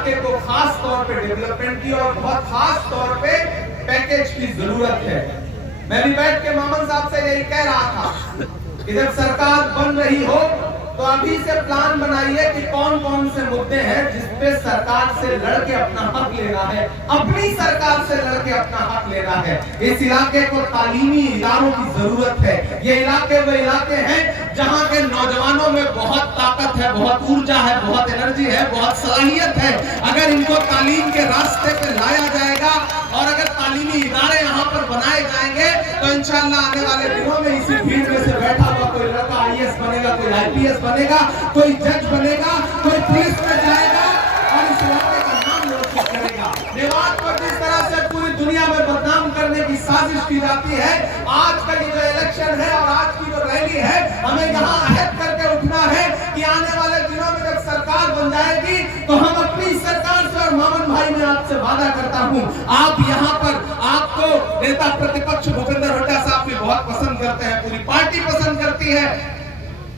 इलाके को खास तौर पे डेवलपमेंट की और बहुत खास तौर पे पैकेज की जरूरत है। मैं भी बैठ के मामन साहब से यही कह रहा था कि जब सरकार बन रही हो तो अभी से प्लान बनाइए कि कौन कौन से मुद्दे हैं जिसपे सरकार से लड़के अपना हक लेना है, अपनी सरकार से लड़के अपना हक लेना है। इस इलाके को तालीमी इदारों की जरूरत है। ये इलाके वो इलाके हैं जहां के नौजवानों में बहुत ताकत है, बहुत ऊर्जा है, बहुत एनर्जी है, बहुत सलाहियत है। अगर इनको तालीम के रास्ते पे लाया जाएगा और अगर तालीमी इदारे यहाँ पर बनाए जाएंगे तो इंशाअल्लाह आने वाले दिनों में इसी भीड़ में से बैठा हुआ कोई लड़का आईएएस बनेगा, कोई आईपीएस बनेगा, कोई जज बनेगा, कोई पुलिस में जाएगा और इस इलाके का नाम रोशन करेगा। मेवात को जिस तरह से पूरी दुनिया में बदनाम करने की साजिश की जाती है, आज का ये जो इलेक्शन है और आज की जो रैली है, हमें यहाँ अहद करके उठना है कि आने वाले दिनों में जब सरकार बन जाएगी तो हम अपनी सरकार से, और मामन भाई मैं आपसे वादा करता हूँ, आप यहाँ पर आपको नेता प्रतिपक्ष भूपेंद्र हुड्डा साहब भी बहुत पसंद करते हैं, पूरी पार्टी पसंद करती है।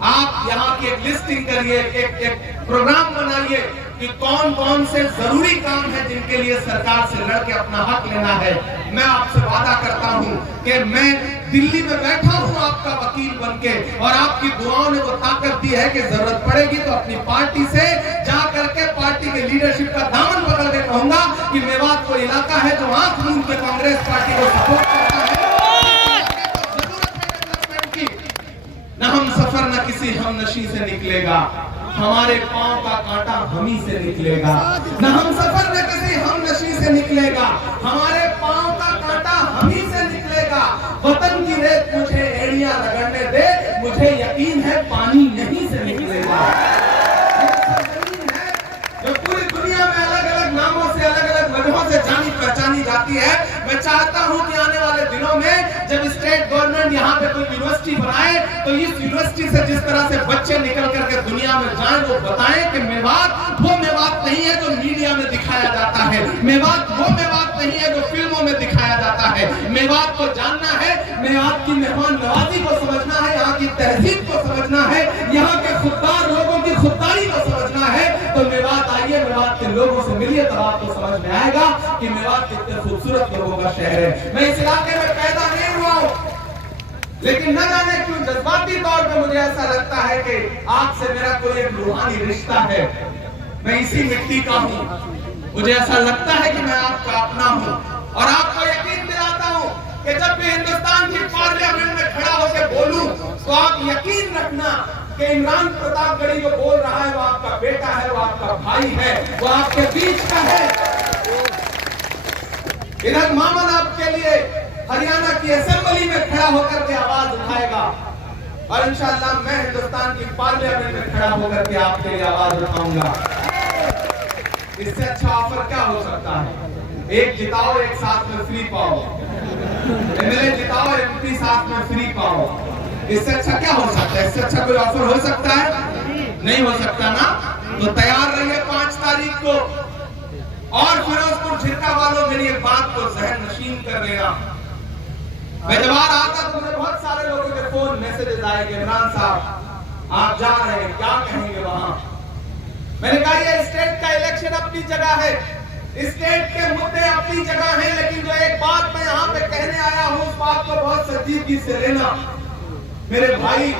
आप यहाँ की एक लिस्टिंग करिए, एक प्रोग्राम बनाइए कि कौन कौन से जरूरी काम है जिनके लिए सरकार से लड़के अपना हक लेना है। मैं आपसे वादा करता हूं कि मैं दिल्ली में बैठा हूं आपका वकील बनके, और आपकी दुआओं ने वो ताकत दी है कि जरूरत पड़ेगी तो अपनी पार्टी से जा करके पार्टी के लीडरशिप का दामन पकड़ के कहूंगा कि मेवात वो इलाका है जो आंख मूंद के कांग्रेस पार्टी को सपोर्ट करता है। न हम सफर न किसी हम नशी से निकलेगा, हमारे पांव का कांटा हमी से निकलेगा। न हम सफर न किसी हम नशी से निकलेगा, हमारे पांव का कांटा हमी से निकलेगा। वतन की रेत मुझे एड़ियां रगड़ने दे, मुझे यकीन है पानी नहीं से निकलेगा। जो पूरी दुनिया में अलग अलग नामों से, अलग अलग वजहों से जानी पहचानी जाती है। मैं चाहता हूं कि आने वाले दिनों में जब स्टेट गवर्नमेंट यहाँ पे कोई यूनिवर्सिटी बनाए तो इस यूनिवर्सिटी से जिस तरह से बच्चे निकल करके दुनिया में जाएं, वो बताएं कि मेवात वो मेवात नहीं है जो मीडिया में दिखाया जाता है, मेवात वो मेवात नहीं है जो फिल्मों में दिखाया जाता है। मेवात को जानना है, मेवात की मेहमान नवाजी को समझना है, यहाँ की तहजीब को समझना है, यहाँ के खुददार लोगों की खुददारी को समझना है। तो मेवात आइए, मेवात के लोगों से मिलिए, तब आपको समझ में आएगा कि मेवात कितने खूबसूरत लोगों का शहर है। मैं इस इलाके में पैदा नहीं हुआ हूं, लेकिन न जाने क्यों जज्बाती तौर पे मुझे ऐसा लगता है कि आपसे मेरा कोई एक रूहानी रिश्ता है। मैं इसी मिट्टी का हूं, मुझे ऐसा लगता है कि मैं आपका अपना हूं, और आपको यकीन दिलाता हूं कि जब भी हिंदुस्तान की पार्लियामेंट में खड़ा होकर बोलूं तो आप यकीन रखना कि इमरान प्रतापगढ़ी जो बोल रहा है वो आपका बेटा है, वो आपका भाई है, वो आपके बीच का है। इधर मामन आपके लिए हरियाणा की असेंबली में खड़ा होकर के आवाज उठाएगा, और इंशाअल्लाह मैं हिंदुस्तान की पार्लियामेंट में खड़ा होकर के आपके लिए आवाज उठाऊंगा। इससे अच्छा ऑफर क्या हो सकता है? एक जिताओ, एक साथ में फ्री पाओ, एमएलए जिताओ, एमपी साथ में फ्री पाओ। इससे अच्छा क्या हो सकता है? इससे अच्छा कोई ऑफर हो सकता है? नहीं हो सकता ना। तो तैयार रहिए 5 तारीख को, और फिरोजपुर झिरका वालों मेरी एक बात को जहन नशीन कर लेना। मैं जब आ रहा था तो मुझे बहुत सारे लोगों के फोन मैसेजेस आए कि इमरान साहब आप जा रहे हैं, क्या कहेंगे वहां? मैंने कहा ये स्टेट का इलेक्शन अपनी जगह है, स्टेट के मुद्दे अपनी जगह हैं, लेकिन जो एक बात मैं यहाँ पे कहने आया हूँ उस बात को बहुत संजीदगी से लेना। मेरे भाई,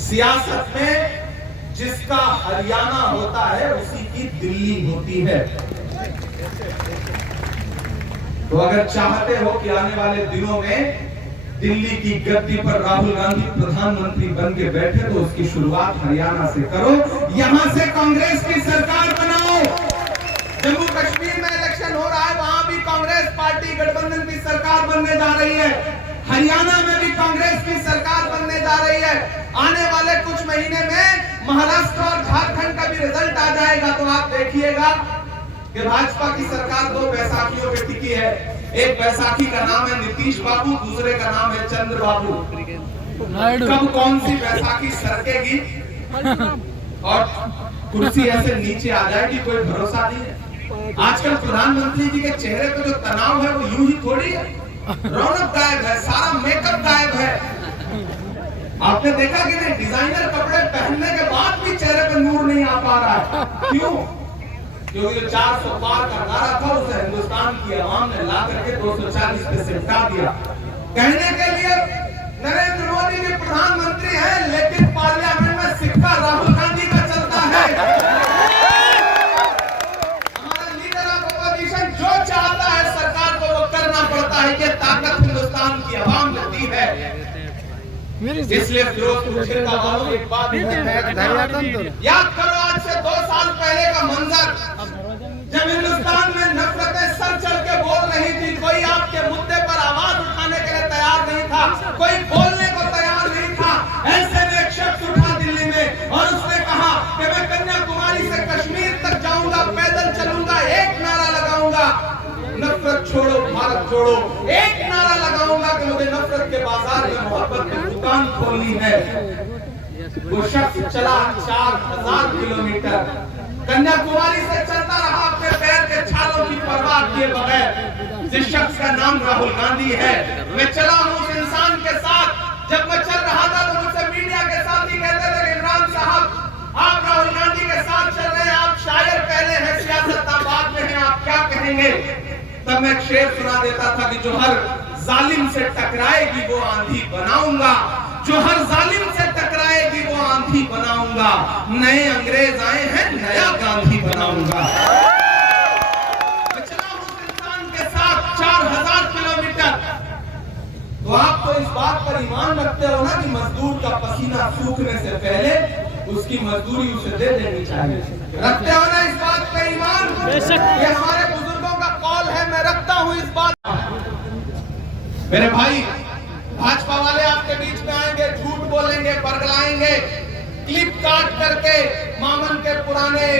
सियासत में जिसका हरियाणा होता है उसी की दिल्ली होती है। तो अगर चाहते हो कि आने वाले दिनों में दिल्ली की गद्दी पर राहुल गांधी प्रधानमंत्री बन के बैठे, तो उसकी शुरुआत हरियाणा से करो, यहां से कांग्रेस की सरकार बनाओ। जम्मू कश्मीर में इलेक्शन हो रहा है, वहां भी कांग्रेस पार्टी गठबंधन की सरकार बनने जा रही है, हरियाणा में भी कांग्रेस की सरकार बनने जा रही है। आने वाले कुछ महीने में महाराष्ट्र और झारखंड का भी रिजल्ट आ जाएगा, तो आप देखिएगा कि भाजपा की सरकार 2 बैसाखियों पे टिकी है। एक बैसाखी का नाम है नीतीश बाबू, दूसरे का नाम है चंद्रबाबू। कब कौन सी बैसाखी सरकेगी और कुर्सी ऐसे नीचे आ जाएगी, कोई भरोसा नहीं है। आजकल प्रधानमंत्री जी के चेहरे पे जो तनाव है वो यूं ही थोड़ी है, रौनक गायब है, सारा मेकअप गायब है। आपने देखा कि नहीं, डिजाइनर कपड़े पहनने के बाद भी चेहरे पर नूर नहीं आ पा रहा है। क्यों? क्योंकि जो 400 पार का नारा था उसे हिंदुस्तान की आवाम ने ला करके 240 पे सिमटा दिया। कहने के लिए नरेंद्र मोदी जी प्रधानमंत्री हैं, लेकिन पार्लियामेंट में सिक्का राहुल गांधी का चलता है। हमारा लीडर ऑफ अपोजिशन जो चाहता है सरकार को वो करना पड़ता है। ये ताकत हिंदुस्तान की आवाम ने दी है। इसलिए फिरोजपुर छिरका वालों एक बात याद करो, आज से 2 साल पहले का मंजर, जब हिंदुस्तान में नफरतें सर चढ़ के बोल रही थी, कोई आपके मुद्दे पर आवाज उठाने के लिए तैयार नहीं था, कोई बोलने को तैयार नहीं था। ऐसे में एक शख्स उठा दिल्ली में और उसने कहा कि मैं कन्याकुमारी से कश्मीर तक जाऊंगा, पैदल चलूंगा, एक नारा लगाऊंगा, नफरत छोड़ो भारत जोड़ो। एक नारा लगाऊंगा कि मुझे नफरत के बाजार में मोहब्बत की दुकान खोलनी है। वो शख्स चला 4000 किलोमीटर, कन्याकुमारी से चलता रहा अपने पैर के छालों की परवाह किए बगैर। जिस शख्स का नाम राहुल गांधी है, मैं चला हूं उस इंसान के साथ। जब मैं चल रहा था तो मुझसे मीडिया के साथ ही कहते थे, इमरान साहब आप राहुल गांधी के साथ चल रहे हैं, आप शायर पहले हैं, सियासत बाद में हैं, आप क्या कहेंगे? तब मैं एक शेर सुना देता था कि जो हर जालिम से टकराएगी वो आंधी बनाऊंगा, जो हर जालिम से टकराएगी वो आंधी बनाऊंगा, नए अंग्रेज आए हैं नया गांधी बनाऊंगा। चला हूं इंसान के साथ 4000 किलोमीटर। तो आप तो इस बात पर ईमान रखते हो ना कि मजदूर का पसीना सूखने से पहले उसकी मजदूरी उसे दे देनी चाहिए। रखते हो ना इस बात पर ईमान? ये हमारे बुजुर्गों का कौल है, मैं रखता हूं इस बात। मेरे भाई, भाजपा वाले आपके बीच में आएंगे, झूठ बोलेंगे, बरगलाएंगे, क्लिप काट करके मामन के पुराने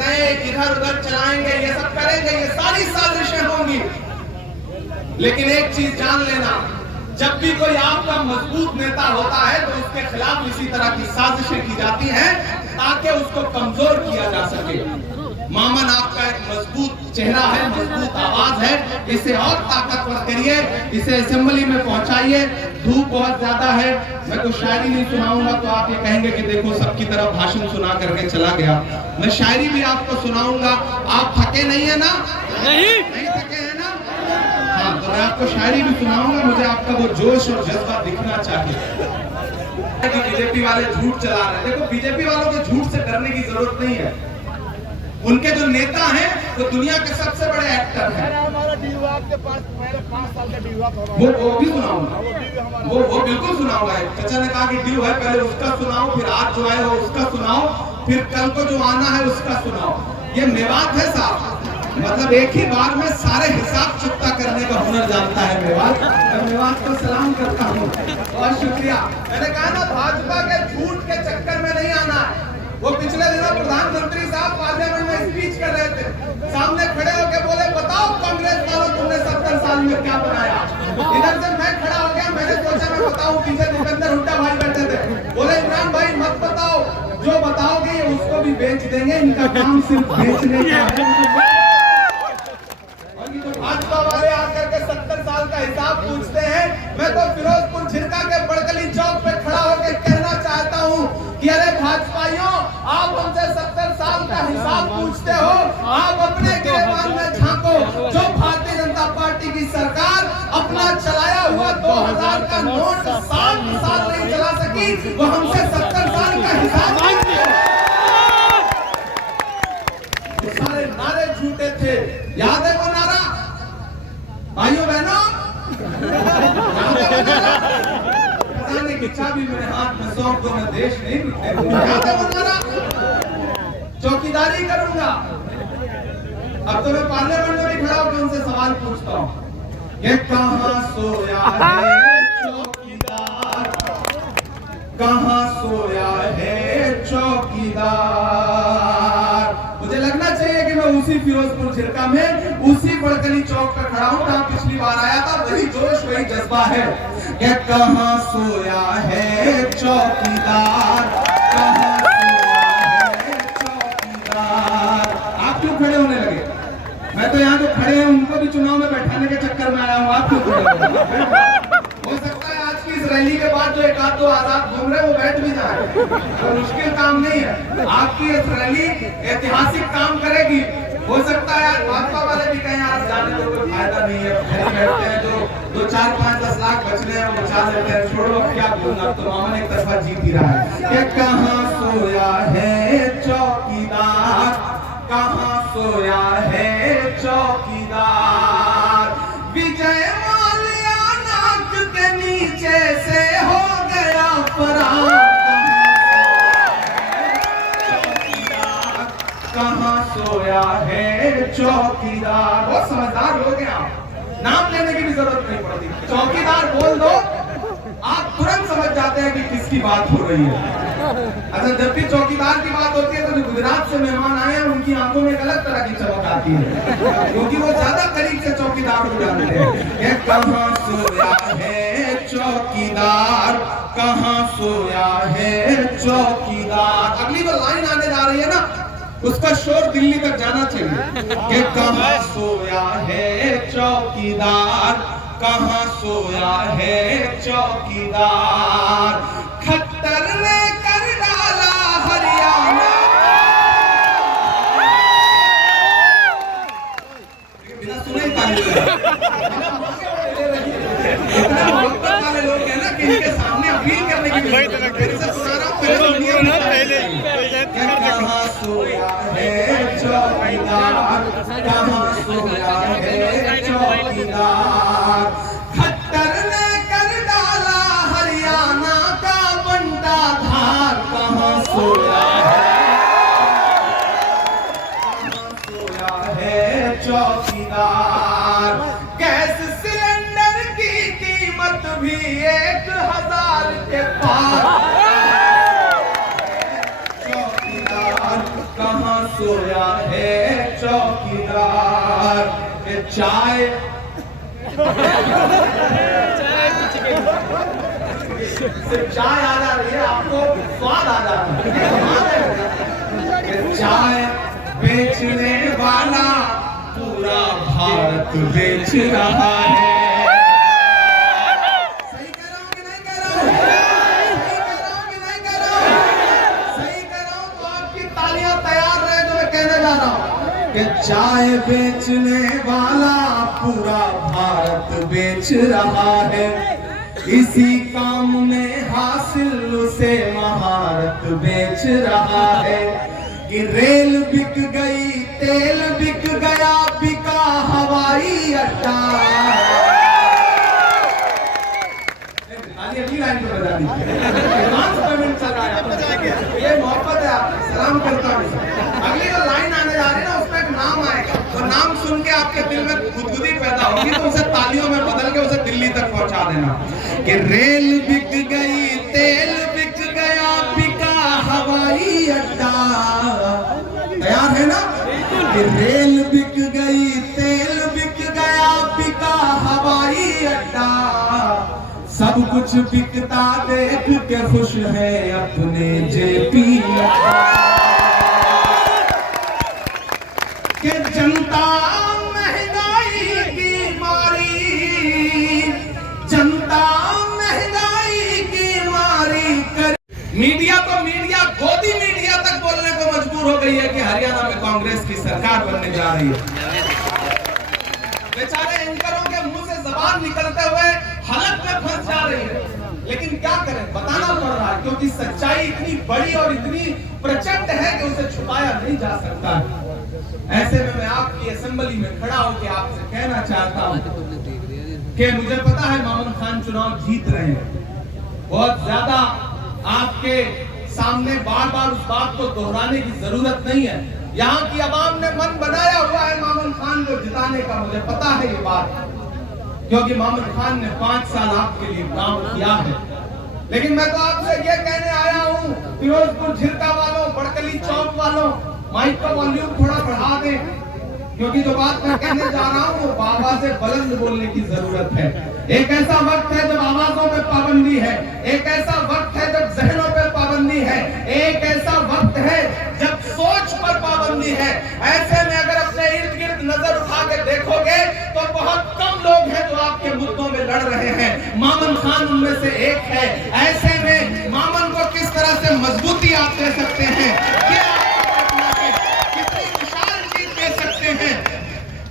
नए इधर उधर चलाएंगे, ये सब करेंगे, ये सारी साजिशें होंगी। लेकिन एक चीज जान लेना, जब भी कोई आपका मजबूत नेता होता है तो उसके खिलाफ इसी तरह की साजिशें की जाती हैं ताकि उसको कमजोर किया जा सके। मामन आपका एक मजबूत चेहरा है, मजबूत आवाज है, इसे और ताकतवर करिए, इसे असेंबली में पहुंचाइए। धूप बहुत ज्यादा है, मैं तो शायरी नहीं सुनाऊंगा तो आप ये कहेंगे कि देखो सबकी तरफ भाषण सुना करके चला गया। मैं शायरी भी आपको सुनाऊंगा। आप थके नहीं है ना? नहीं थके है ना? हाँ, तो मैं आपको शायरी भी सुनाऊंगा। मुझे आपका वो जोश और जज्बा दिखना चाहिए। बीजेपी वाले झूठ चला रहे हैं। देखो, बीजेपी वालों को झूठ से डरने की जरूरत नहीं है। उनके जो नेता हैं वो दुनिया के सबसे बड़े एक्टर हैं। आपके पास 5 साल का ड्यू वो भी सुनाऊंगा, वो बिल्कुल सुनाऊंगा। चाचा ने कहा कि ड्यू है, पहले उसका सुनाओ, फिर आज जो आए हो उसका सुनाओ, फिर कल को जो आना है उसका सुनाओ। ये मेवात है साहब, मतलब एक ही बार में सारे हिसाब चुकता करने का हुनर जानता है मेवात। मैं मेवात को सलाम करता हूँ, बहुत शुक्रिया। मैंने कहा ना, भाजपा के झूठ के चक्कर में नहीं आना है। वो पिछले दिनों प्रधानमंत्री साहब पार्लियामेंट में स्पीच कर रहे थे, सामने खड़े होकर बोले, बताओ कांग्रेस वालों तुमने 70 साल में क्या बनाया। इधर से मैं खड़ा हो गया, मैंने सोचा मैं बताऊं, पीछे दीपेंद्र हुड्डा भाई बैठे थे, बोले इमरान भाई मत बताओ, जो बताओगे उसको भी बेच देंगे, इनका काम सिर्फ बेचने का है। भाजपा वाले आकर के 70 साल का हिसाब पूछते हैं। मैं तो फिरोजपुर छिरका के बड़गली चौक पे खड़ा होकर कहना चाहता हूँ कि अरे भाजपाइयों, आप हमसे 70 साल का हिसाब पूछते हो, आप अपने गिरेबान में झांको। जो भारतीय जनता पार्टी की सरकार अपना चलाया हुआ 2000 का नोट 7 साल नहीं चला सकी, वो हमसे 70 साल का हिसाब मांगती है। सारे नारे झूठे थे, याद है वो नारा भाइयों बहनों? बताने की चाबी मेरे हाथ में सौंप दो, मैं देश नहीं लूटूंगा, चौकीदारी करूंगा। अब तो मैं पार्लियामेंट में भी खड़ा होकर उनसे सवाल पूछता हूँ, ये कहाँ सोया है चौकीदार, कहाँ सोया है चौकीदार। मुझे लगना चाहिए कि मैं उसी फिरोजपुर छिरका में उसी बड़गली चौक पर खड़ा हूं जहां पिछली बार आया था। वही जोश वही जज्बा है। ये कहां सोया है चौकीदार, कहां सोया है चौकीदार। आप क्यों खड़े होने लगे? मैं तो यहाँ जो खड़े हैं उनको भी चुनाव में बैठाने के चक्कर में आया हूँ, आप क्यों खड़े हो? हो सकता है आज की इस रैली के बाद जो एक आध दो आजाद कमरे वो बैठ भी जाए, तो मुश्किल काम नहीं है। आपकी ये रैली ऐतिहासिक काम करेगी। हो सकता है यार भाजपा वाले भी कहें यार जाने तो कोई फायदा नहीं है, बैठते हैं जो 2, 4, 5, 10 लाख बचने हैं वो बचा लेते हैं, छोड़ो क्या बोलूंगा। तो मामन एक तरफा जीत ही रहा है कि कहाँ सोया है चौकीदार, कहाँ सोया है चौकीदार, विजय माल्या नाक के नीचे से हो गया फरार, कहाँ सोया है चौकीदार। बहुत समझदार लोग हैं आप, नाम लेने की भी जरूरत नहीं पड़ती, चौकीदार बोल दो आप तुरंत समझ जाते हैं कि किसकी बात हो रही है। अच्छा, जब भी चौकीदार की बात होती है तो जो गुजरात से मेहमान आए हैं उनकी आंखों में एक अलग तरह की चमक आती है, क्योंकि वो ज्यादा करीब से चौकीदार को जानते हैं। ये कहाँ सोया है चौकीदार, कहाँ सोया है चौकीदार। अगली वो लाइन आने जा रही है ना, उसका शोर दिल्ली तक जाना चाहिए कि कहाँ सोया है चौकीदार, कहाँ सोया है चौकीदार, खट्टर ने कर डाला हरियाणा। बिना सुने इतना मोहब्बत वाले लोग हैं ना कि इनके सामने अपील करने की फिर से सुना रहा हूँ, पहले कहाँ सोया है चौकीदार, कहाँ सोया है चौकीदार, खट्टर ने कर डाला हरियाणा का बंटा धार, कहाँ सोया है चौकीदार, गैस सिलेंडर की कीमत भी 1000 के पार, कहाँ सोया है चौकीदार। चाय सिर्फ चाय आ जा रही है, आपको स्वाद आ जा रहा है। चाय बेचने वाला पूरा भारत बेच रहा है। सही कह रहा हूं कि नहीं कह रहा हूं? सही कह रहा हूं कि नहीं कह रहा हूं? सही कह रहा हूं तो आपकी तालियां तैयार रहे जो मैं कहने जा रहा हूं कि चाय बेचने वाला पूरा भारत बेच रहा है, इसी काम में हासिल उसे महारत बेच रहा है, कि रेल बिक गई तेल बिक गया बिका हवाई अड्डा। अगली लाइन पे बजा दीजिए, पेमेंट चल रहा है, ये मोहब्बत है, आपसे सलाम करता हूँ। अगली जो लाइन आने जा रही है ना उसमें एक नाम आएगा, तो नाम सुन के आपके दिल में गुदगुदी पैदा होगी, तो उसे तालियों में बदल के उसे दिल्ली तक पहुंचा देना कि रेल बिक गई तेल बिक गया बिका हवाई अड्डा। तैयार है ना? कि रेल बिक गई तेल बिक गया बिका हवाई अड्डा, सब कुछ बिकता देख के खुश है अपने जेपी के जनता महंगाई की मारी, जनता महंगाई की मारी कर। मीडिया तो मीडिया गोदी मीडिया तक बोलने को मजबूर हो गई है कि हरियाणा में कांग्रेस की सरकार बनने जा रही है। बेचारे एंकरों के मुंह से जबान निकलते हुए हालत में फंस जा रही है, लेकिन क्या करें, बताना पड़ रहा है क्योंकि सच्चाई इतनी बड़ी और इतनी प्रचंड है कि उसे छुपाया नहीं जा सकता है। ऐसे में मैं आपकी असेंबली में खड़ा होकर आपसे कहना चाहता हूं कि मुझे पता है मामन खान चुनाव जीत रहे हैं, बहुत ज्यादा आपके सामने बार बार उस बात को दोहराने की जरूरत नहीं है। यहाँ की आवाम ने मन बनाया हुआ है मामन खान को जिताने का, मुझे पता है ये बात, क्योंकि मामन खान ने 5 साल आपके लिए काम किया है। लेकिन मैं तो आपसे ये कहने आया हूँ, फिरोजपुर झिरका वालों, बड़कली चौक वालों, माइक का वॉल्यूम थोड़ा बढ़ा दें, क्योंकि जो बात मैं कहने जा रहा हूँ वो बाबा से बुलंद बोलने की जरूरत है। एक ऐसा वक्त है जब आवाजों पे पाबंदी है, एक ऐसा वक्त है जब जहनों पे पाबंदी है, एक ऐसा वक्त है जब सोच पर पाबंदी है। ऐसे में अगर अपने इर्द गिर्द नजर उठा के देखोगे तो बहुत कम लोग हैं जो आपके मुद्दों में लड़ रहे हैं, मामन खान उनमें से एक है। ऐसे में मामन आप दे सकते हैं, ये आपको देखना है। कितनी विशाल जीत दे सकते हैं,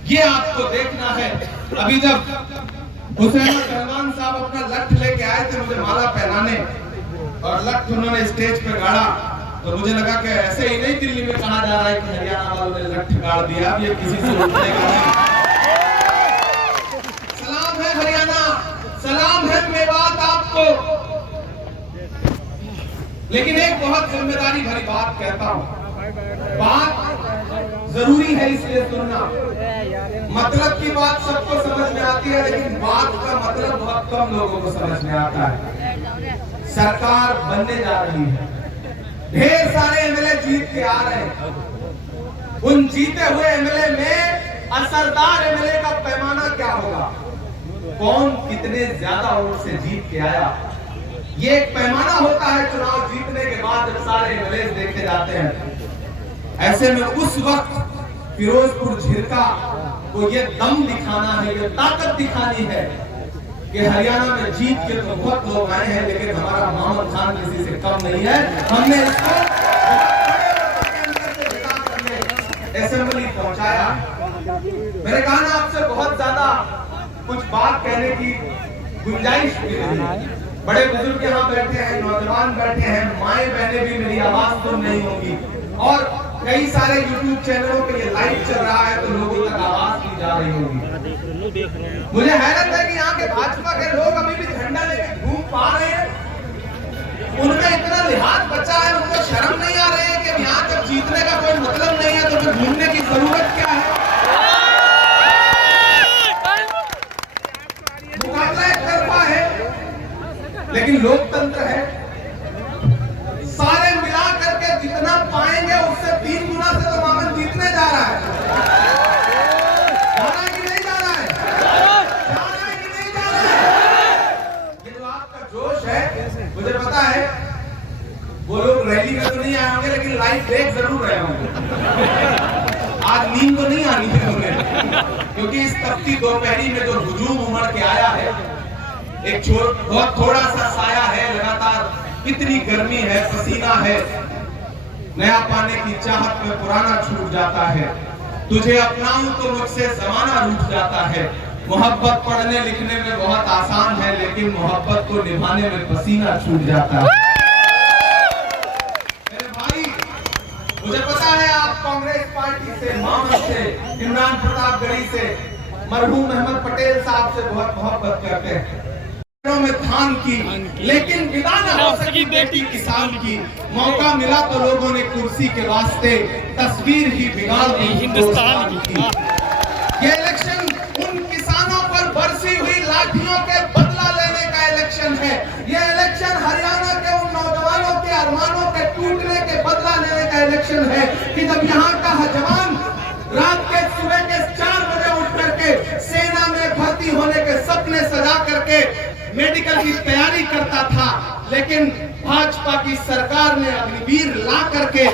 ये आपको देखना है। अभी जब हुसैन पहलवान साहब अपना लठ लेके आए थे मुझे माला पहनाने, और लठ उन्होंने स्टेज पे गाड़ा, तो मुझे लगा कि ऐसे ही नहीं दिल्ली में कहा जा रहा है कि हरियाणा वालों ने लठ गाड़ दिया, ये किसी से उठेगा नहीं। सलाम है हरियाणा, सलाम है मेवात आपको। लेकिन एक बहुत जिम्मेदारी भरी बात कहता हूं, बात जरूरी है इसलिए सुनना। मतलब की बात सबको समझ में आती है, लेकिन बात का मतलब बहुत कम लोगों को समझ में आता है। सरकार बनने जा रही है, ढेर सारे एमएलए जीत के आ रहे हैं। उन जीते हुए एमएलए में असरदार एमएलए का पैमाना क्या होगा, कौन कितने ज्यादा वोट से जीत के आया, ये एक पैमाना होता है चुनाव जीतने के बाद जब सारे एमएलए देखे जाते हैं। ऐसे में उस वक्त फिरोजपुर झिरका को ये दम दिखाना है, ये ताकत दिखानी है कि हरियाणा में जीत के तो बहुत लोग आए हैं, लेकिन हमारा मोहम्मद खान किसी से कम नहीं है। हमने इसको असेंबली पहुंचाया। मेरे कहा ना आपसे बहुत ज्यादा कुछ बात कहने की गुंजाइश भी नहीं। बड़े बुजुर्ग यहाँ बैठे हैं, नौजवान बैठे हैं, माएं बहनें भी मेरी आवाज सुन रही होंगी, और कई सारे YouTube चैनलों पे ये लाइव चल रहा है तो लोगों तक आवाज दी जा रही होगी। मुझे हैरत है कि यहाँ के भाजपा के लोग अभी भी झंडा लेके घूम पा रहे हैं, उनका इतना लिहाज बचा है, उनको शर्म नहीं आ रहे है कि यहाँ जब जीतने का कोई मतलब नहीं है तो फिर घूमने की जरूरत क्या है। मुकाबला एक तरफा है, लेकिन लोकतंत्र है। सारे मिला करके जितना पाएंगे उससे 3 गुना से तो मामन जीतने जा रहा है। जा रहा है कि नहीं जा रहा है? जा रहा है कि नहीं जा रहा है? ये जो आपका जोश है, मुझे पता है वो लोग रैली में तो नहीं आए होंगे, लेकिन लाइव देख जरूर रहे होंगे। आज नींद तो नहीं आनी है उन्हें, क्योंकि इस तपती दोपहरी में जो हुजूम उमड़ के आया है, एक बहुत थोड़ा सा साया है, लगातार इतनी गर्मी है, पसीना है, नया पाने की चाहत में पुराना छूट जाता है। तुझे अपनाऊं तो मुझसे जमाना रूठ जाता है। मोहब्बत पढ़ने लिखने में बहुत आसान है, लेकिन मोहब्बत को निभाने में पसीना छूट जाता है। मेरे भाई, मुझे पता है आप कांग्रेस पार्टी से, मामन से, इमरान प्रतापगढ़ी से, मरहूम अहमद पटेल साहब से बहुत मोहब्बत करते हैं में धान की, लेकिन विदा न हो सकी बेटी किसान की। मौका मिला तो लोगों ने कुर्सी के वास्ते तस्वीर ही बिगाड़ दी हिंदुस्तान की। ये इलेक्शन उन किसानों पर बरसी हुई लाठियों के बदला लेने का इलेक्शन है। ये इलेक्शन हरियाणा के उन नौजवानों के अरमानों के टूटने के बदला लेने का इलेक्शन है कि जब यहाँ का जवान रात के सुबह के 4 बजे उठ करके सेना में भर्ती होने के सपने सजा करके मेडिकल की तैयारी करता था, लेकिन भाजपा की सरकार ने अग्निवीर ला करके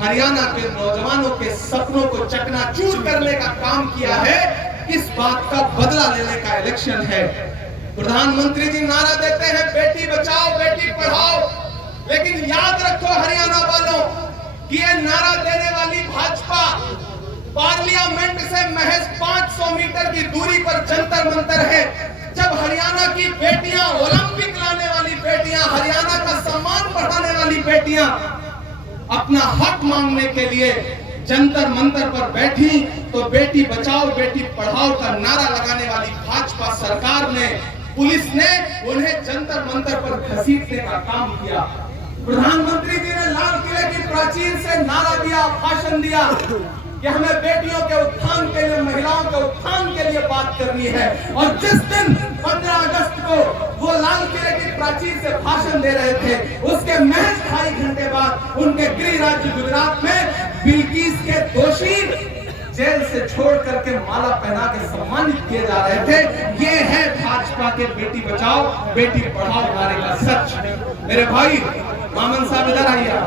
हरियाणा के नौजवानों के सपनों को चकनाचूर करने का काम किया है। इस बात का बदला लेने का इलेक्शन है। प्रधानमंत्री जी नारा देते हैं बेटी बचाओ बेटी पढ़ाओ, लेकिन याद रखो हरियाणा वालों कि ये नारा देने वाली भाजपा पार्लियामेंट से महज 500 मीटर की दूरी पर जंतर मंतर है। जब हरियाणा की बेटियां, ओलंपिक लाने वाली बेटियां, हरियाणा का सम्मान बढ़ाने वाली बेटियां अपना हक मांगने के लिए जंतर मंतर पर बैठी, तो बेटी बचाओ बेटी पढ़ाओ का नारा लगाने वाली भाजपा सरकार ने, पुलिस ने उन्हें जंतर मंतर पर घसीटने का काम किया। प्रधानमंत्री जी ने लाल किले की प्राचीर से नारा दिया, भाषण दिया कि हमें बेटियों के उत्थान के लिए, महिलाओं के उत्थान के लिए बात करनी है। और जिस दिन 15 अगस्त को वो लाल किले की प्राचीर से भाषण दे रहे थे, उसके महज 2.5 घंटे बाद उनके गृह राज्य गुजरात में बिल्किस के दोषी जेल से छोड़ करके माला पहना के सम्मानित किए जा रहे थे। ये है भाजपा के बेटी बचाओ बेटी पढ़ाओ नारे का सच। मेरे भाई मामन साहब इधर आइए।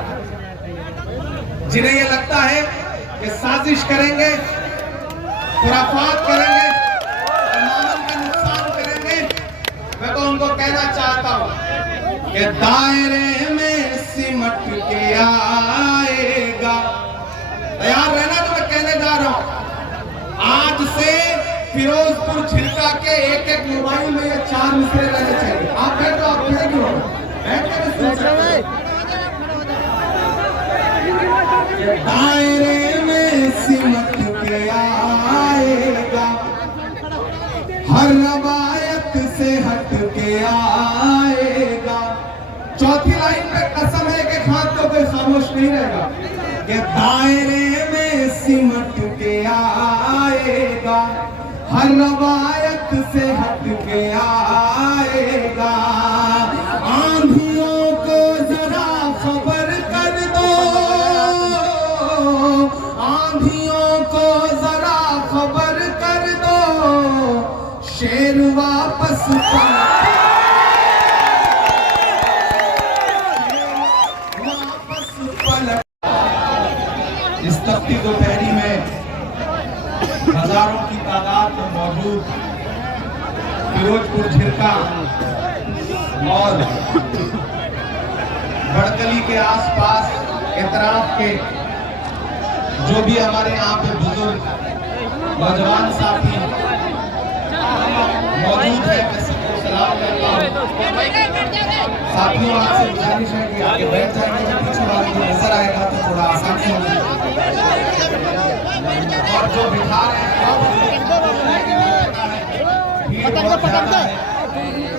जिन्हें ये लगता है कि साजिश करेंगे, खुराफात करेंगे और मामन का नुकसान करेंगे, मैं तो उनको कहना चाहता हूं कि दायरे में सिमट के के आएगा। तैयार रहना जो मैं कहने जा रहा हूं। आज से फिरोजपुर झिरका के एक एक मोबाइल में ये 4 मिसरे रहने चाहिए। आप बैठो, आप खड़े क्यों हो? बैठ के सुन सकते हैं। दायरे में सिमट के आएगा, हर रवायत से हट के आएगा। चौथी लाइन पे कसम है कि खान तो कोई खामोश नहीं रहेगा कि दायरे में सिमट के आएगा, हर रवायत से हट के आएगा। आंधियों को जरा खबर कर दो, आंधियों को जरा खबर कर दो, शेर वापस पलट। इस तपती दोपहरी में हजारों की तादाद में मौजूद फिरोजपुर झिरका और बड़कली के आसपास इतराफ के जो भी हमारे यहाँ पे बुजुर्ग नौजवान साथी मौजूद है, मैं सबको सलाम करता हूँ। साथियों, आपसे गुजारिश है कि आगे बैठ जाएंगे, जब पीछे वाले को नजर आएगा तो थोड़ा आसानी होगी। और जो बिठा रहे हैं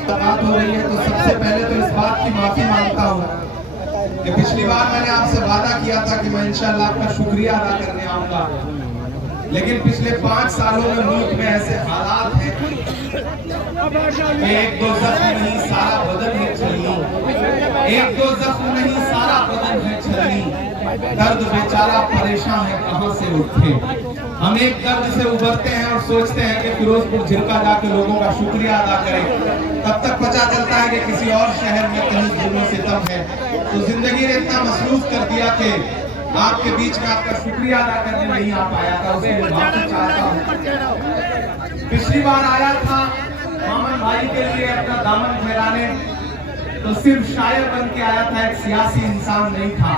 बात हो रही है, तो सबसे पहले तो इस बात की माफी मांगता हूँ कि पिछली बार मैंने आपसे वादा किया था कि मैं इंशाल्लाह आपका शुक्रिया अदा करने आऊंगा, लेकिन पिछले 5 सालों में मुल्क में ऐसे हालात हैं कि एक दो जख्म नहीं सारा बदन है छलनी, एक दो जख्म नहीं सारा बदन है छलनी। दर्द बेचारा परेशान है कहां से उठे। हम एक दर्द से उबरते हैं और सोचते हैं कि फिरोजपुर झिरका जाके लोगों का शुक्रिया अदा करें, तब तक पता चलता है कि किसी और शहर में कहीं जुल्म सितम है। तो जिंदगी ने इतना मसरूफ कर दिया कि आपके बीच में आपका शुक्रिया अदा करने नहीं आ पाया था, उसके लिए माफी चाहता हूं। पिछली बार आया था मामन भाई के लिए अपना दामन फैलाने, तो सिर्फ शायर बन के आया था, एक सियासी इंसान नहीं था।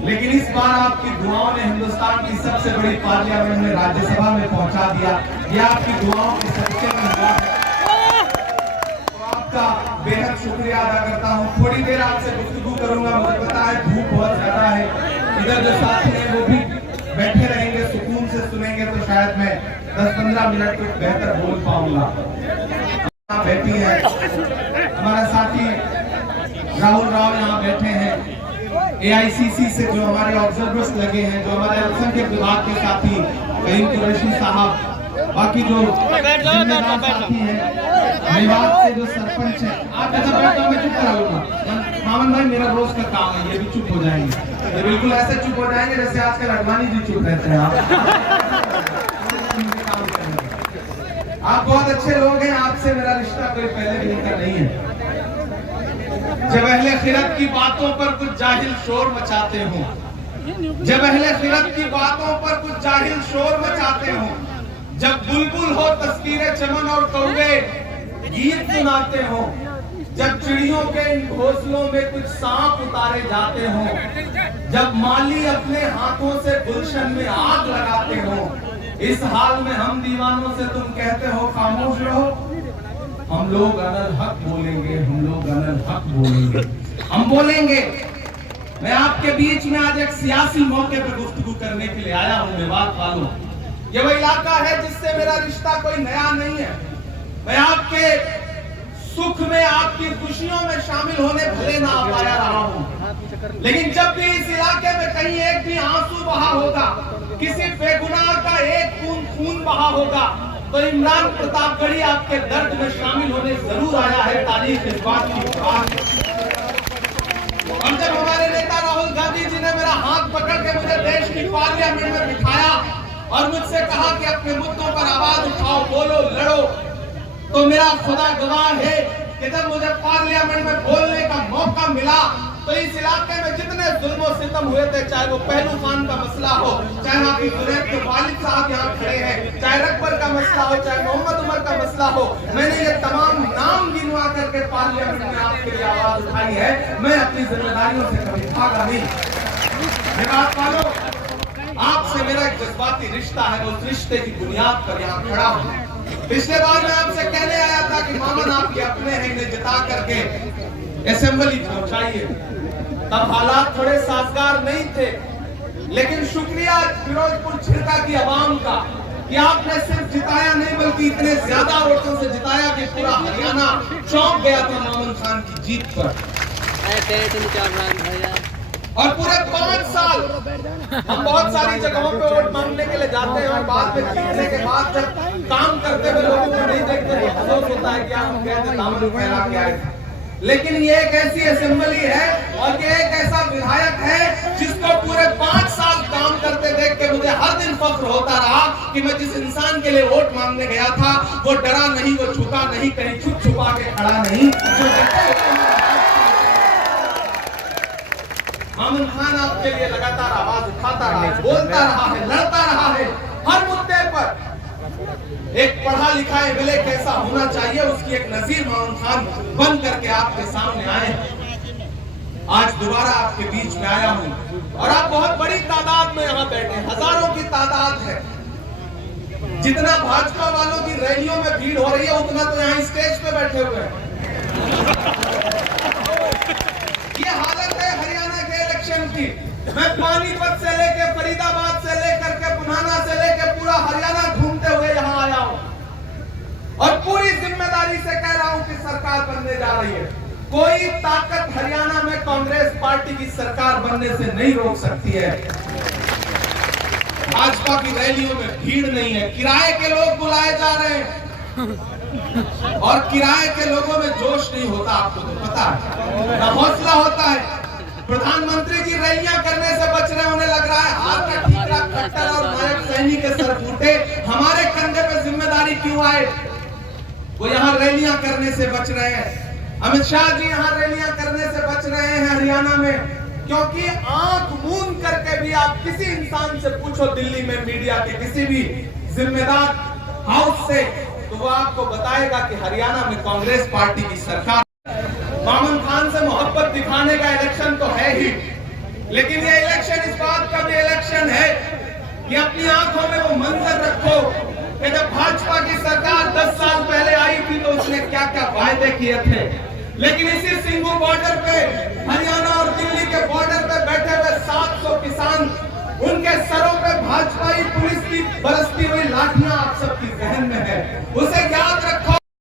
लेकिन इस बार आपकी दुआओं ने हिंदुस्तान की सबसे बड़ी पार्लियामेंट में राज्यसभा में पहुंचा दिया। यह आपकी दुआओं के सच्चे में हुआ है, तो आपका बेहद शुक्रिया अदा करता हूं। थोड़ी देर आपसे गुफ्तगू करूंगा, मुझे पता है धूप बहुत ज्यादा है, इधर जो साथी हैं वो भी बैठे रहेंगे, सुकून से सुनेंगे, तो शायद मैं 10-15 मिनट कुछ बेहतर बोल पाऊंगा। बैठी है हमारा साथी राहुल राव, यहाँ बैठे हैं। AICC से जो हमारे ऑब्जर्वर्स लगे हैं, जो हमारे अल्पसंख्यक विभाग के साथी करीम कुरैशी साहब, बाकी जो जिम्मेदार साथी हैं, मेवात से जो सरपंच है, आप ऐसा बैठो, मैं चुप करा लूंगा। मामन भाई, मेरा रोज का काम है, ये भी चुप हो जाएंगे, ये बिल्कुल ऐसे चुप हो जाएंगे जैसे आजकल अडवाणी जी चुप रहते हैं। आप बहुत अच्छे लोग हैं, आपसे मेरा रिश्ता कोई पहले भी नहीं है। जब अहले खिरत की बातों पर कुछ जाहिल शोर मचाते हो, जब अहले खिरत की बातों पर कुछ जाहिल शोर मचाते हो, जब बुलबुल हो तस्वीरें चमन और कौवे गीत सुनाते हो, जब चिड़ियों के इन घोंसलों में कुछ सांप उतारे जाते हो, जब माली अपने हाथों से गुलशन में आग लगाते हो, इस हाल में हम दीवानों से तुम कहते हो खामोश रहो। हम लोग अनल हक बोलेंगे, हम लोग अनल हक बोलेंगे, हम बोलेंगे। मैं आपके बीच में आज एक सियासी मौके पर गुफ्तगू करने के लिए आया हूं। मेवात वालों, ये वो इलाका है जिससे मेरा रिश्ता कोई नया नहीं है। मैं आपके सुख में, आपकी खुशियों में शामिल होने भले ना आ पाया रहा हूं, लेकिन जब भी इस इलाके में कहीं एक भी आंसू बहा होगा, किसी बेगुनाह का एक बूंद खून बहा होगा, तो इमरान प्रतापगढ़ी आपके दर्द में शामिल होने जरूर आया है। तारीख इस बात की बात। और जब हमारे नेता राहुल गांधी जी ने मेरा हाथ पकड़ के मुझे देश की पार्लियामेंट में बिठाया और मुझसे कहा कि अपने मुद्दों पर आवाज उठाओ, बोलो, लड़ो, तो मेरा खुदा गवाह है कि जब मुझे पार्लियामेंट में बोलने का मौका मिला तो इस इलाके में जितने जुल्म और सितम हुए थे, चाहे वो पहलू खान का मसला हो, चाहे आपकी जुनैद के वालिद साहब यहाँ खड़े हैं, चाहे रकबर का मसला हो, चाहे मोहम्मद उमर का मसला हो, मैंने ये तमाम नाम गिनवा करके पार्लियामेंट में आपके लिए आवाज उठाई है। मैं अपनी जिम्मेदारियों से कभी भागा नहीं। बात वालों, आपसे मेरा एक जज्बाती रिश्ता है, उस रिश्ते की बुनियाद पर यहाँ खड़ा हूँ। पिछले बार मैं आपसे कहने आया था कि मामन आपके अपने हैं, इन्हें जिता करके असेंबली पहुंचाइए। तब हालात थोड़े साजगार नहीं थे, लेकिन शुक्रिया फिरोजपुर छिरका की आवाम का कि आपने सिर्फ जिताया नहीं बल्कि इतने ज्यादा वोटों से जिताया कि पूरा हरियाणा चौंक गया था मामन खान की जीत पर। और पूरे 5 साल हम बहुत सारी जगहों पे वोट मांगने के लिए जाते हैं और बाद में जीतने के बाद जब काम करते हुए लोगों को नहीं देखते तो अफसोस होता है कि हम कहते दामन फैला के आए थे। लेकिन ये एक ऐसी असेंबली है और ये एक ऐसा विधायक है जिसको पूरे 5 साल काम करते देख के मुझे हर दिन फख्र होता रहा कि मैं जिस इंसान के लिए वोट मांगने गया था वो डरा नहीं, वो झुका नहीं, कहीं छुप छुपा के खड़ा नहीं। मामन खान आपके लिए लगातार आवाज उठाता रहा है, बोलता रहा है, लड़ता रहा है हर मुद्दे पर। एक पढ़ा लिखा एमएलए कैसा होना चाहिए उसकी एक नजीर मामन खान बन करके आपके सामने आए। आज दोबारा आपके बीच में आया हूं और आप बहुत बड़ी तादाद में यहाँ बैठे, हजारों की तादाद है। जितना भाजपा वालों की रैलियों में भीड़ हो रही है उतना तो यहाँ स्टेज पे बैठे हुए हैं। ये हालत है हरियाणा के इलेक्शन की। मैं पानीपत से लेके फरीदाबाद से लेकर के पुनाना से लेके पूरा हरियाणा घूमते हुए यहाँ आया हूँ और पूरी जिम्मेदारी से कह रहा हूँ कि सरकार बनने जा रही है। कोई ताकत हरियाणा में कांग्रेस पार्टी की सरकार बनने से नहीं रोक सकती है। भाजपा की रैलियों में भीड़ नहीं है, किराए के लोग बुलाए जा रहे हैं और किराए के लोगों में जोश नहीं होता, आपको तो पता है, ना हौसला होता है। प्रधानमंत्री की रैलियां करने से बच रहे, उन्हें लग रहा है हार का ठीकरा खट्टर और नायक सैनिक के सर फूटे, हमारे कंधे पे जिम्मेदारी क्यों आए। वो यहाँ रैलियां करने से बच रहे हैं। अमित शाह जी यहाँ रैलियां करने से बच रहे हैं हरियाणा में, क्योंकि आंख मूंद करके भी आप किसी इंसान से पूछो दिल्ली में मीडिया के किसी भी जिम्मेदार हाउस से, तो वो आपको बताएगा कि हरियाणा में कांग्रेस पार्टी की सरकार। मामन खान से मोहब्बत दिखाने का इलेक्शन तो है ही, लेकिन ये इलेक्शन इस बात का भी इलेक्शन है कि अपनी आंखों में वो मंजर रखो कि जब भाजपा की सरकार 10 साल पहले आई थी तो उसने क्या क्या वायदे किए थे, लेकिन इसी सिंघू बॉर्डर पे हरियाणा और दिल्ली के बॉर्डर पे बैठे हुए 700 किसान, उनके सरों पे भाजपाई पुलिस की बरसती हुई लाठियां आप सबकी जहन में है। उसे याद रखो